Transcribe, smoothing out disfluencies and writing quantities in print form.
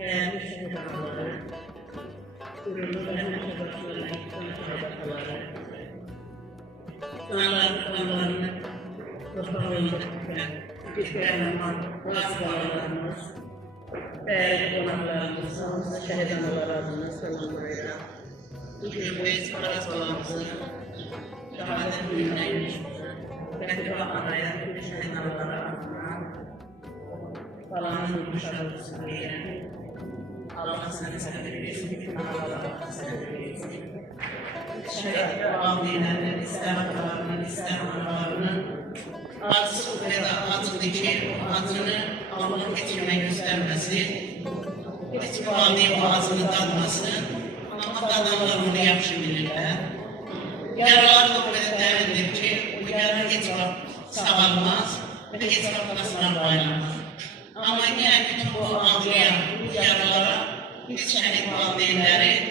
değerli şehir anaları, gururlu rahmet odaklarına gittiğin tabakaları, kanlarını toprağında tutan bir kahraman bazılarımız, değerli konaklarımız, şehir anaları adına selamlayla, bugün bu İsparat bağımızı, şehadet gününe Bekir Anaya, tüm şehir anaları adına, falanın müşahırlısı diye, Allah seni sevdirirsin, bütün Allah'a sevdirirsin. Şehit bağımlılarının, İslamlarının, İslamlarının acısı ve de acıdaki acını Allah geçirmek göstermesi, hiç bağımlıya o acını tatmasın, ama adamlar bunu yaxşı bilirler. Yaralar da böyle derindir ki, bu yara hiç vakit sağlanmaz ve hiç vakit asla baylanmaz. Ama yine bütün bu ağlayan, bu yaralara biz şehit bağımlıları